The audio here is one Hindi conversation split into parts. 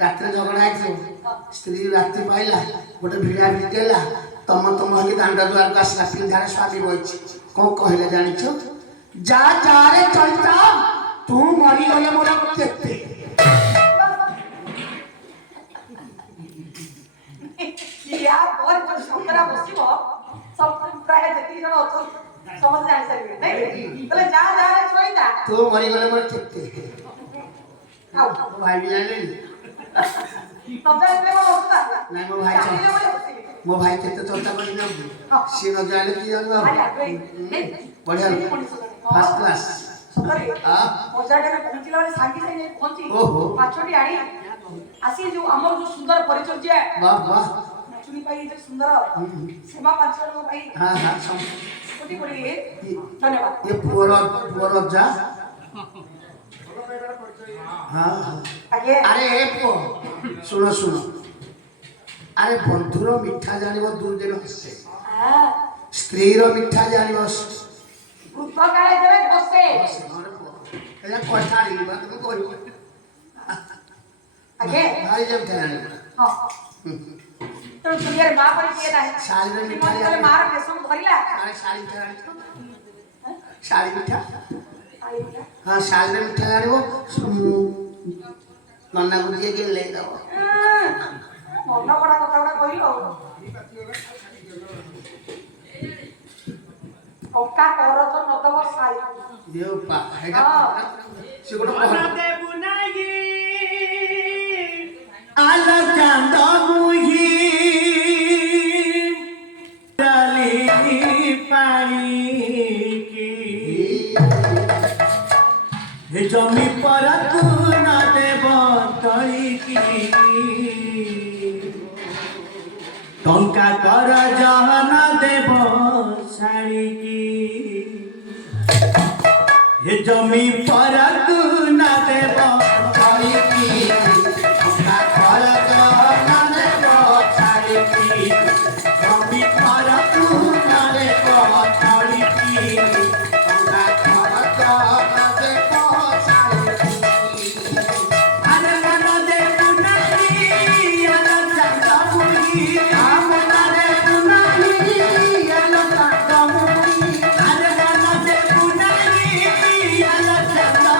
रात झगड़ा है स्त्री रात पाइला गोटे भिड़ा भिड़ेला तम होगी दांड दुआर को आसला पिंधार स्वामी बही कौन कहले जान जा जा रे चलता तू मरी गले मोर केते या और जो संकरा बसिबो सब प्राय जति जण अछन समझ जाय सके नहीं बोले जा जा रे चलता तू मरी गले मोर केते आओ भाई भी जाने नजर ले होता नहीं मो भाई केते चलता बनी ना सी न जाने की जानो बढ़िया फर्स्ट क्लास सतरे मजाटे में पहुंचला वाले सांगी से पहुंची पाछोटी आड़ी आसी जो हमर जो सुंदर परिचर्या वाह वाह चुनी पाई जो सुंदर सेवा पाछोटी भाई हां हां कोटी कोटी धन्यवाद ये पुअर जा हाँ अरे ए पुओ सुनो सुनो अरे बंधुर मिठा जानिबो दूर दिन हसे स्त्री रो मिठा जानिबो वृद्ध काले जरे बसे एला कोठारी बात को कोई आगे भाई जब ध्यान हां तो दुनिया रे मां पर के नाही साल रे मिठा जाने मार केसम धरिला अरे साड़ी मिठा हाँ साल रे मिठा जानिबो नन्ना गुजिए के ले दो मन्ना बड़ा कथा बड़ा कहिलो ओका कर तो नदव साई देव पा हेगा से गोटो दे बुनाई आला चांद मुही डाली पानी की हे जमी पर तू न देव तई की टंका कर जहन देव साड़ी की हे जमी पर तू न देव तई की टंका कर जहन देव साड़ी की जमी पर तू न देव तई की टंका कर जहन देव साड़ी की अरे मन दे पुनाई अला चंदा मुही अरे मन दे पुनाई अला चंदा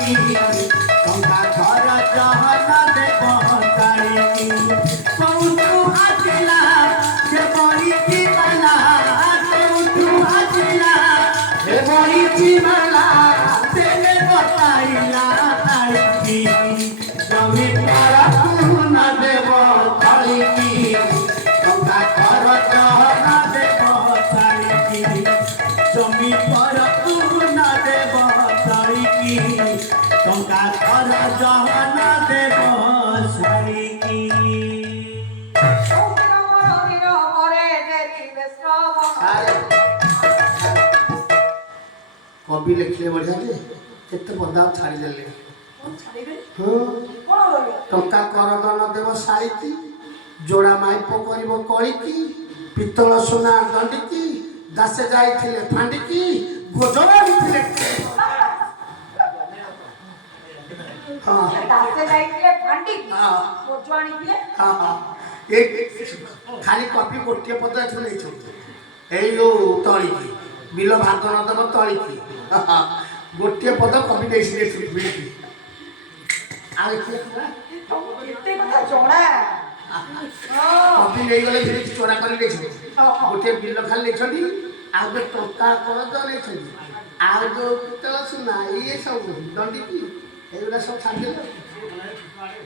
की टंका घर जहन देव तारिकी कौतु आजिला से बड़ी की बला कौतु आजिला हे बड़ी जीवला तेरे बताइला तारिकी जमी पर पूर्ण देव तारिकी टंका घर जहन देव तारिकी जमी पर पूर्ण देव तारिकी टंका घर जहन देव तारिकी कवि लिखले बढ़िया जे केते बदा छाड़ी देले टंका करदन देव साइकी जोड़ा माइप करिब कळिकी पितल सोना दंडिकी दासे जाइथिले फांडिकी गोजरा दिथिले हां हां खाली कॉपी गोटे पद एठले छ एई जो तळिकी बिल भाग न देव तळिकी गोटे पद कॉपी देसी देसी बिलकी आ कॉपी नहीं गले फिर चोरा कर ले गोटे बिल खाली लेछनी आ बे टंका करद लेछनी आ जो पितल सुना ये सब दंडी की एगुला सब छाड़ देले